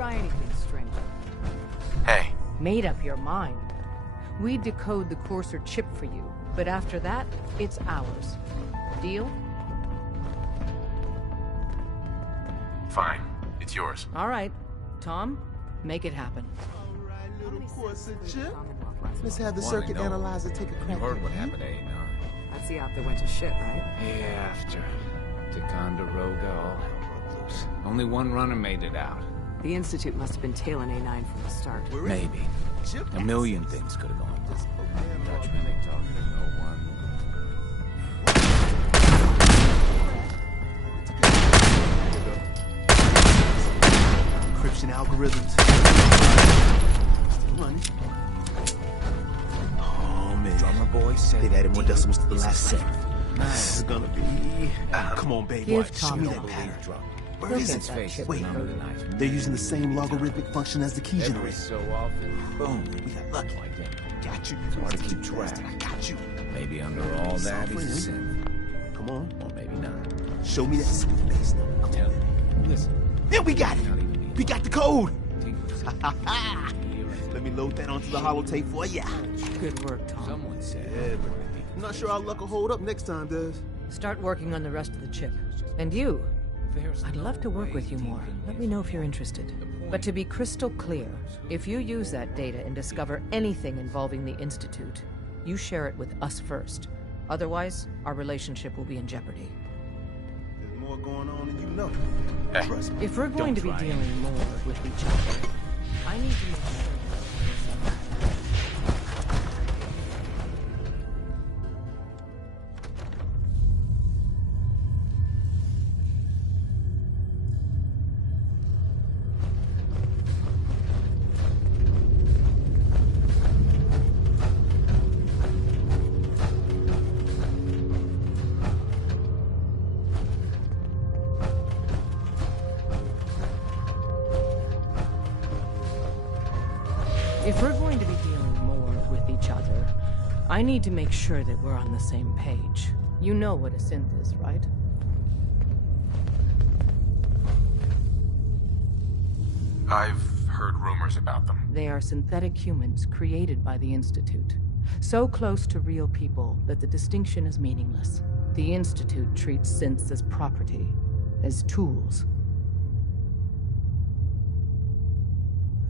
try anything, stranger. Hey. Made up your mind. We decode the Courser chip for you, but after that, it's ours. Deal? Fine. It's yours. All right. Tom, make it happen. All right, little Courser chip. Let's have the circuit analyzer take a crack. You heard what happened to A9. That's the op that went to shit, right? After. Ticonderoga, all hell broke loose. Only one runner made it out. The Institute must have been tailing A9 from the start. Maybe. A million things could have gone wrong. Dutchman ain't talking to no one. Encryption algorithms. Still running. Oh man. Drummer boy said They've added more decimals to the last set. Nice. This is gonna be... Come on, baby. Give Show Tom me the that pattern. drum. Where is His it? face is Wait, under the knife. they're using the same logarithmic function as the key Every generator. so often. Boom, we got lucky. Like that. Got you. Hard to keep track. I got you. Maybe under all that he's a synth. Come on. Or maybe not. Show me that sweet bass number. Come Tell on. me. Listen. Yeah, we got it. Not even need We got the code. tinkers. Let me load that onto the holotape for ya. Good work, Tom. Someone said. Yeah, but I'm not sure our luck will hold up next time, Des. Start working on the rest of the chip. And you, I'd love to work with you more. Let me know if you're interested. But to be crystal clear, if you use that data and discover anything involving the Institute, you share it with us first. Otherwise, our relationship will be in jeopardy. There's more going on than you know. Hey. Trust me. If we're going to be try. dealing more with each other, I need to make sure. If we're going to be dealing more with each other, I need to make sure that we're on the same page. You know what a synth is, right? I've heard rumors about them. They are synthetic humans created by the Institute. So close to real people that the distinction is meaningless. The Institute treats synths as property, as tools.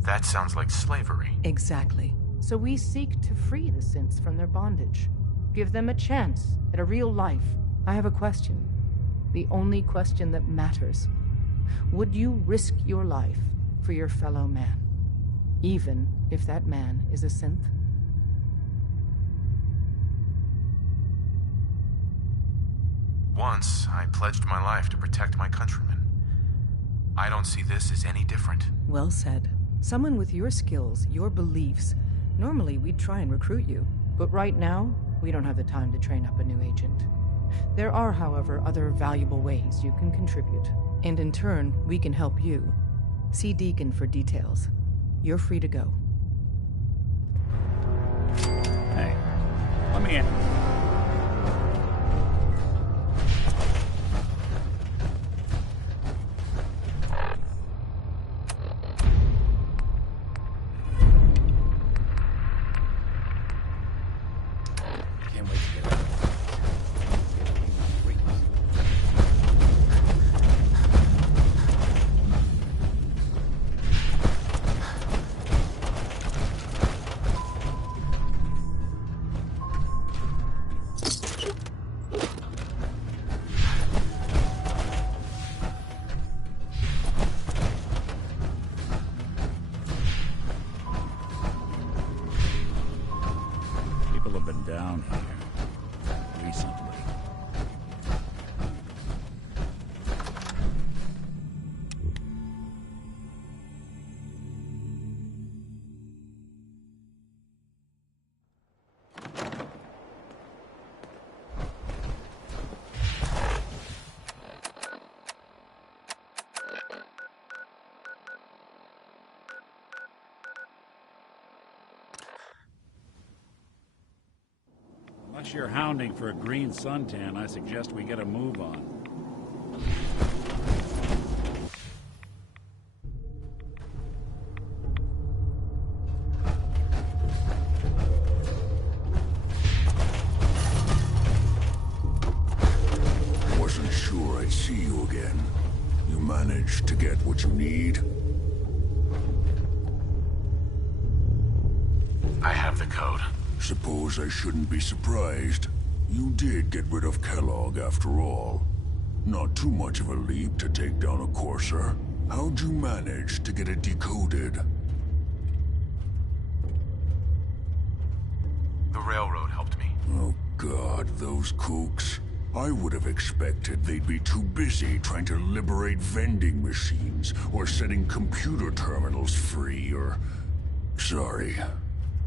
That sounds like slavery. Exactly. So we seek to free the synths from their bondage. Give them a chance at a real life. I have a question. The only question that matters. Would you risk your life for your fellow man? Even if that man is a synth? Once, I pledged my life to protect my countrymen. I don't see this as any different. Well said. Someone with your skills, your beliefs. Normally, we'd try and recruit you. But right now, we don't have the time to train up a new agent. There are, however, other valuable ways you can contribute. And in turn, we can help you. See Deacon for details. You're free to go. Hey, let me in. Can't wait to get out. People have been down here recently. Unless you're hounding for a green suntan, I suggest we get a move on. manage to get what you need? I have the code. Suppose I shouldn't be surprised. You did get rid of Kellogg after all. Not too much of a leap to take down a Courser. How'd you manage to get it decoded? The railroad helped me. Oh God, those kooks. I would have expected they'd be too busy trying to liberate vending machines or setting computer terminals free or... Sorry.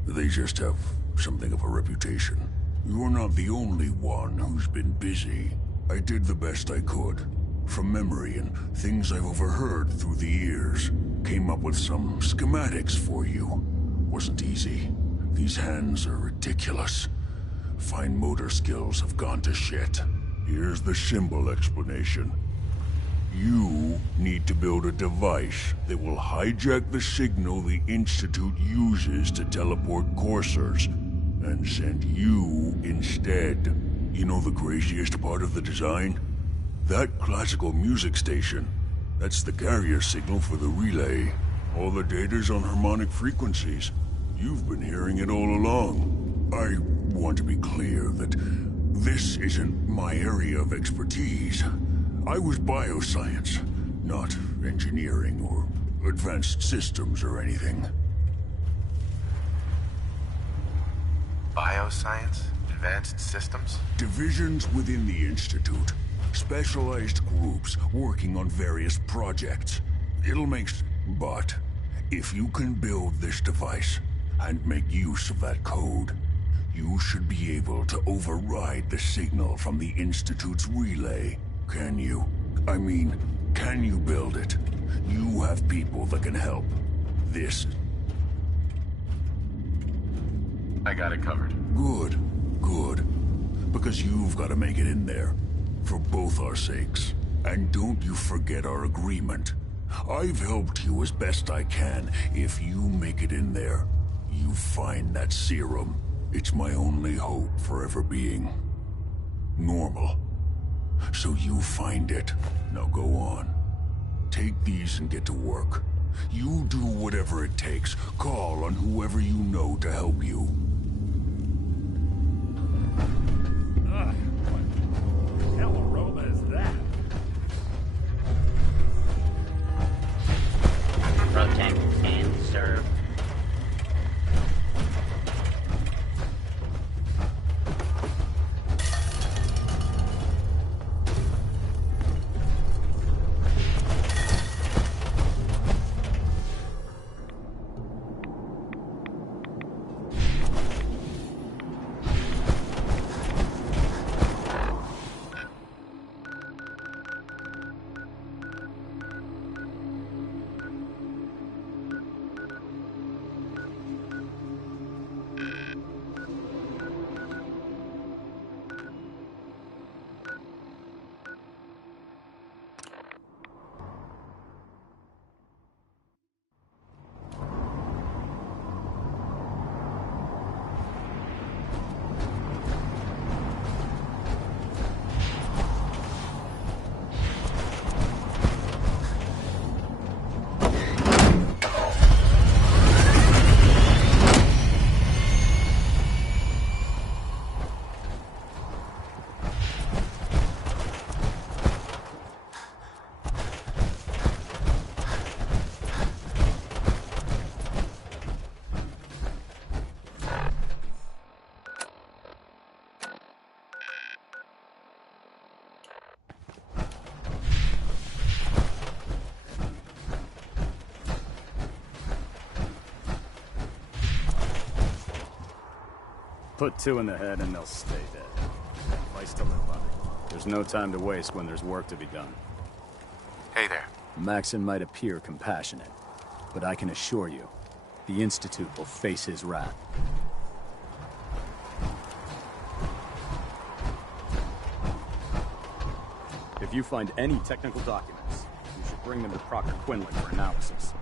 They just have something of a reputation. You're not the only one who's been busy. I did the best I could. From memory and things I've overheard through the years. Came up with some schematics for you. Wasn't easy. These hands are ridiculous. Fine motor skills have gone to shit. Here's the symbol explanation. You need to build a device that will hijack the signal the Institute uses to teleport coursers, and send you instead. You know the craziest part of the design? That classical music station, that's the carrier signal for the relay. All the data's on harmonic frequencies. You've been hearing it all along. I want to be clear that this isn't my area of expertise. I was bioscience, not engineering or advanced systems or anything. Bioscience? Advanced systems? Divisions within the Institute. Specialized groups working on various projects. It'll make... But if you can build this device and make use of that code, you should be able to override the signal from the Institute's relay. Can you? I mean, can you build it? You have people that can help. This... I got it covered. Good. Good. Because you've got to make it in there. For both our sakes. And don't you forget our agreement. I've helped you as best I can. If you make it in there, you find that serum. It's my only hope for ever being... normal. So you find it. Now go on. Take these and get to work. You do whatever it takes. Call on whoever you know to help you. What hell aroma is that? Protect and serve. Put two in the head and they'll stay dead. Place to live by. There's no time to waste when there's work to be done. Hey there. Maxon might appear compassionate, but I can assure you, the Institute will face his wrath. If you find any technical documents, you should bring them to Proctor Quinlan for analysis.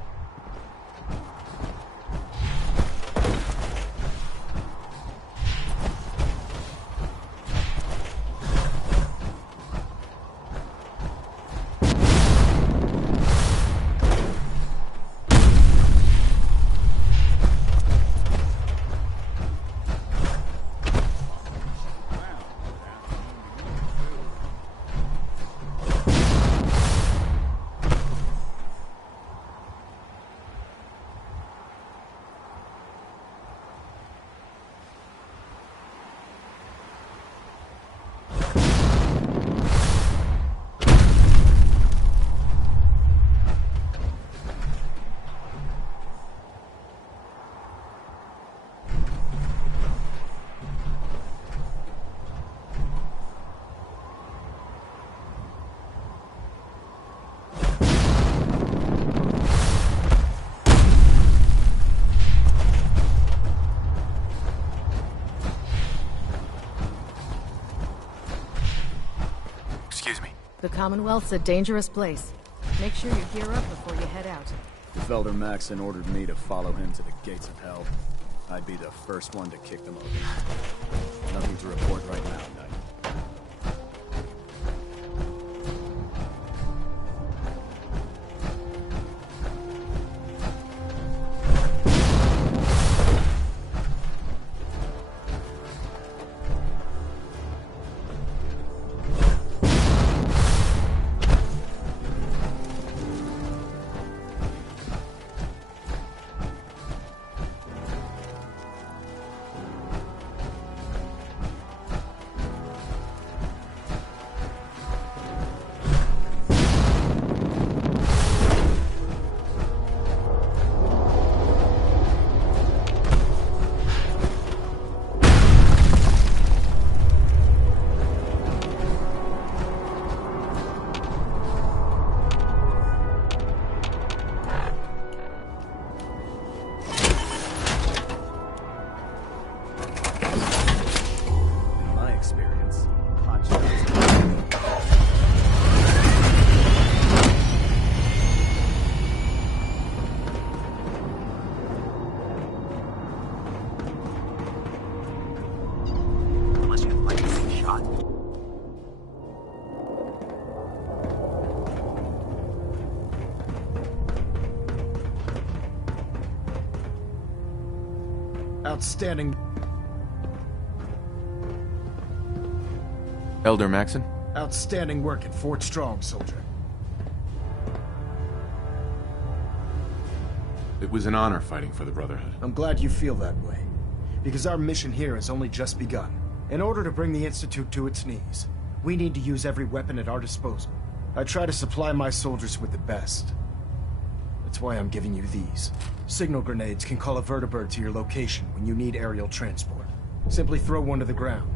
Commonwealth's a dangerous place. Make sure you gear up before you head out. If Elder Maxon ordered me to follow him to the gates of hell, I'd be the first one to kick them open. Nothing to report right now, Knight. Outstanding. Elder Maxon? Outstanding work at Fort Strong, soldier. It was an honor fighting for the Brotherhood. I'm glad you feel that way, because our mission here has only just begun. In order to bring the Institute to its knees, we need to use every weapon at our disposal. I try to supply my soldiers with the best. That's why I'm giving you these. Signal grenades can call a vertibird to your location when you need aerial transport. Simply throw one to the ground,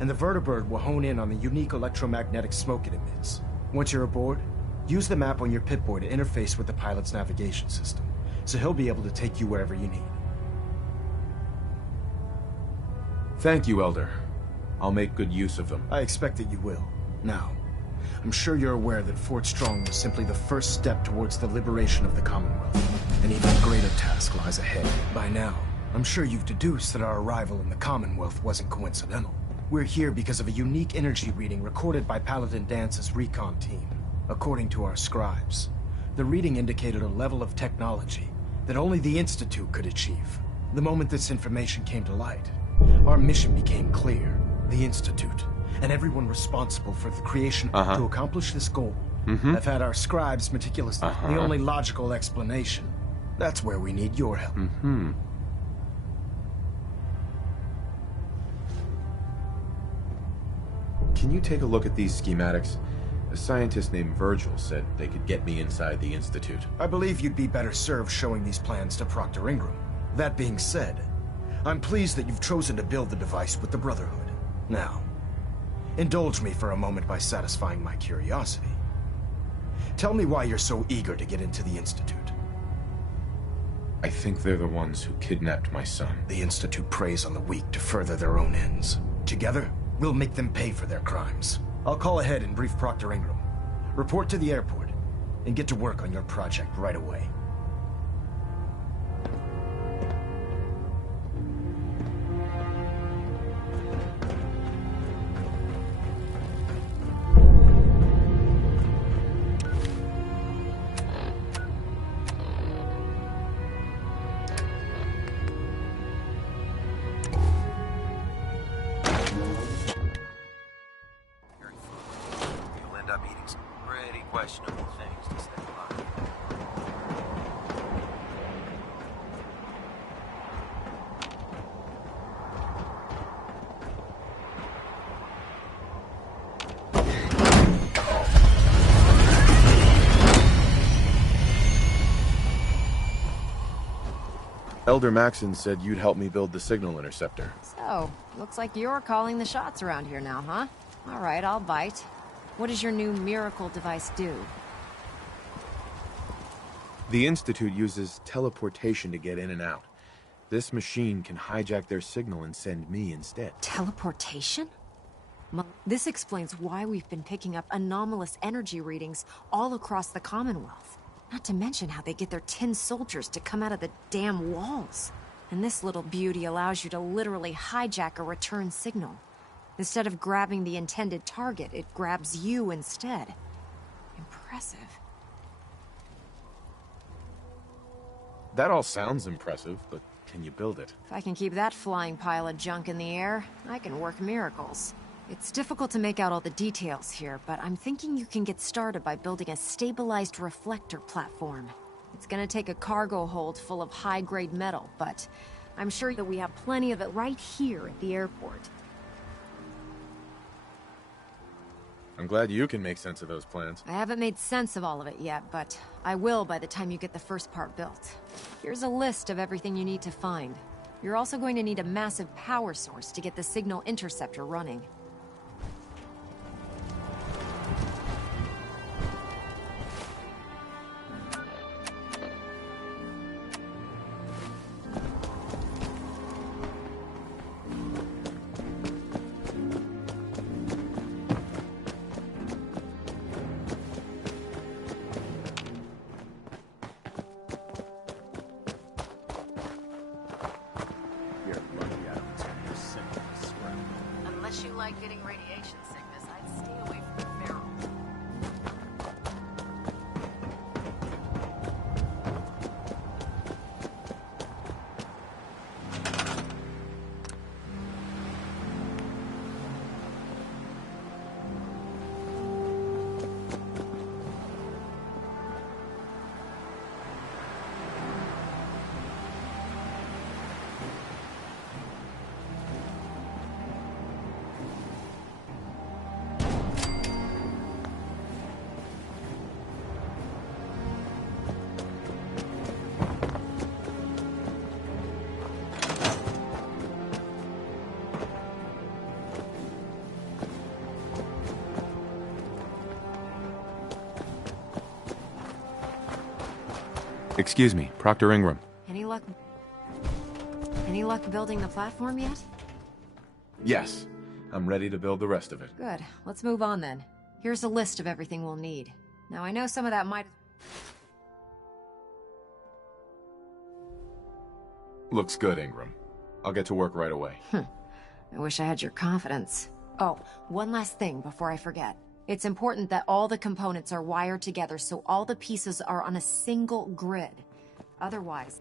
and the vertibird will hone in on the unique electromagnetic smoke it emits. Once you're aboard, use the map on your Pip-Boy to interface with the pilot's navigation system, so he'll be able to take you wherever you need. Thank you, Elder. I'll make good use of them. I expect that you will. Now, I'm sure you're aware that Fort Strong was simply the first step towards the liberation of the Commonwealth. An even greater task lies ahead. By now, I'm sure you've deduced that our arrival in the Commonwealth wasn't coincidental. We're here because of a unique energy reading recorded by Paladin Dance's recon team. According to our scribes, the reading indicated a level of technology that only the Institute could achieve. The moment this information came to light, our mission became clear. The Institute, and everyone responsible for the creation to accomplish this goal, have had our scribes meticulously. The only logical explanation. That's where we need your help. Can you take a look at these schematics? A scientist named Virgil said they could get me inside the Institute. I believe you'd be better served showing these plans to Proctor Ingram. That being said, I'm pleased that you've chosen to build the device with the Brotherhood. Now, indulge me for a moment by satisfying my curiosity. Tell me why you're so eager to get into the Institute. I think they're the ones who kidnapped my son. The Institute preys on the weak to further their own ends. Together, we'll make them pay for their crimes. I'll call ahead and brief Proctor Ingram. Report to the airport, and get to work on your project right away. Elder Maxon said you'd help me build the signal interceptor. So, looks like you're calling the shots around here now, huh? All right, I'll bite. What does your new miracle device do? The Institute uses teleportation to get in and out. This machine can hijack their signal and send me instead. Teleportation? This explains why we've been picking up anomalous energy readings all across the Commonwealth. Not to mention how they get their tin soldiers to come out of the damn walls. And this little beauty allows you to literally hijack a return signal. Instead of grabbing the intended target, it grabs you instead. Impressive. That all sounds impressive, but can you build it? If I can keep that flying pile of junk in the air, I can work miracles. It's difficult to make out all the details here, but I'm thinking you can get started by building a stabilized reflector platform. It's gonna take a cargo hold full of high-grade metal, but I'm sure that we have plenty of it right here at the airport. I'm glad you can make sense of those plans. I haven't made sense of all of it yet, but I will by the time you get the first part built. Here's a list of everything you need to find. You're also going to need a massive power source to get the signal interceptor running. Unless you like getting radiation sickness, I'd stay away from the barrel. Excuse me, Proctor Ingram. Any luck building the platform yet? Yes, I'm ready to build the rest of it. Good. Let's move on then. Here's a list of everything we'll need. Now I know some of that might... Looks good, Ingram. I'll get to work right away. I wish I had your confidence. Oh, one last thing before I forget. It's important that all the components are wired together so all the pieces are on a single grid. Otherwise...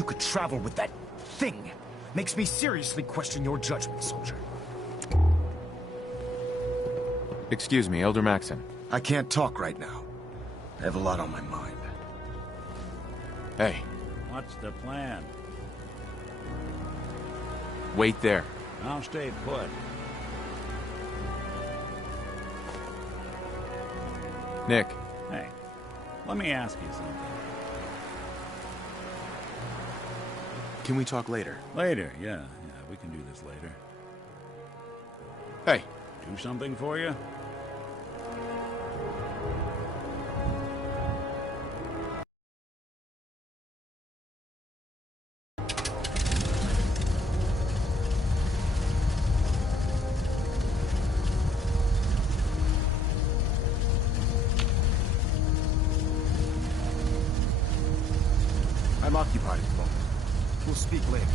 you could travel with that thing makes me seriously question your judgment, soldier. Excuse me, Elder Maxon. I can't talk right now. I have a lot on my mind. Hey. What's the plan? Wait there. I'll stay put. Nick. Hey, let me ask you something. Can we talk later? Later, yeah, we can do this later. Hey. Do something for you? I'm occupied at the moment. We'll speak later.